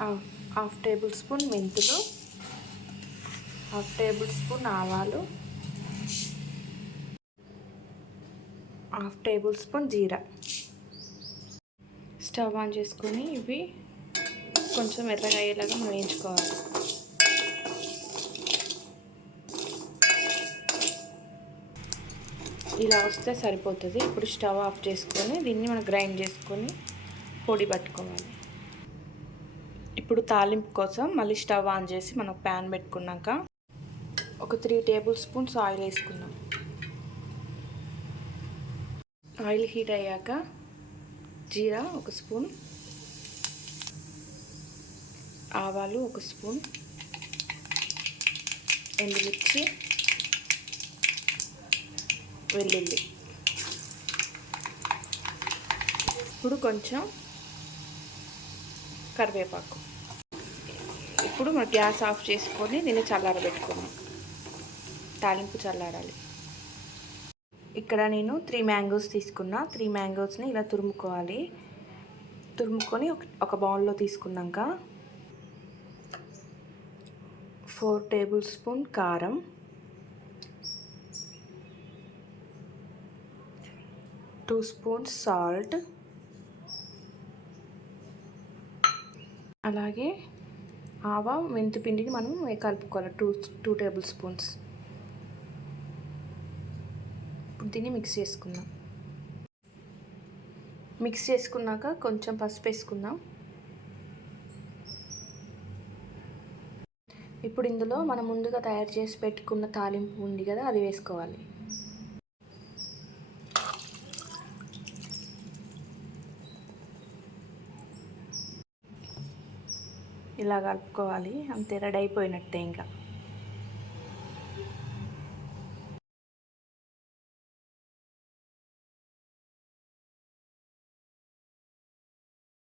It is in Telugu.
హాఫ్ హాఫ్ టేబుల్ స్పూన్ మెంతులు హాఫ్ టేబుల్ స్పూన్ ఆవాలు half table spoon jeera. Stove on చేసుకొని ఇవి కొంచెం ఎర్రగా అయ్యేలాగా మనం వేయించుకోవాలి ఇలా వస్తే సరిపోతుంది. ఇప్పుడు స్టవ్ ఆఫ్ చేసుకొని దీన్ని మనం గ్రైండ్ చేసుకొని పొడి పట్టుకోవాలి. ఇప్పుడు తాలింపు కోసం మళ్ళీ స్టవ్ ఆన్ చేసి మనం ప్యాన్ పెట్టుకున్నాక ఒక త్రీ టేబుల్ స్పూన్స్ ఆయిల్ వేసుకున్నాం ఆయిల్ హీట్ అయ్యాక జీరా ఒక స్పూన్ ఆవాలు ఒక స్పూన్ ఎండుమిర్చి వెల్లుల్లి. ఇప్పుడు కొంచెం కరివేపాకు. ఇప్పుడు మనం గ్యాస్ ఆఫ్ చేసుకొని దీన్ని చల్లారబెట్టుకున్నాం తాలింపు చల్లారాలి. ఇక్కడ నేను త్రీ మ్యాంగోస్ తీసుకున్నా. త్రీ మ్యాంగోస్ని ఇలా తురుముకోవాలి. తురుముకొని ఒక బౌల్లో తీసుకున్నాక ఫోర్ టేబుల్ స్పూన్ కారం. Two spoons salt. అలాగే ఆవా మెంతి పిండిని మనం కలుపుకోవాలి? టూ టూ టేబుల్ స్పూన్స్ ఇప్పుడు దీన్ని మిక్స్ చేసుకుందాం. మిక్స్ చేసుకున్నాక కొంచెం పసుపు వేసుకుందాం. ఇప్పుడు ఇందులో మనం ముందుగా తయారు చేసి పెట్టుకున్న తాలింపు ఉంది కదా అది వేసుకోవాలి. ఇలా కలుపుకోవాలి. అంతే రెడీ అయిపోయినట్టే ఇంకా.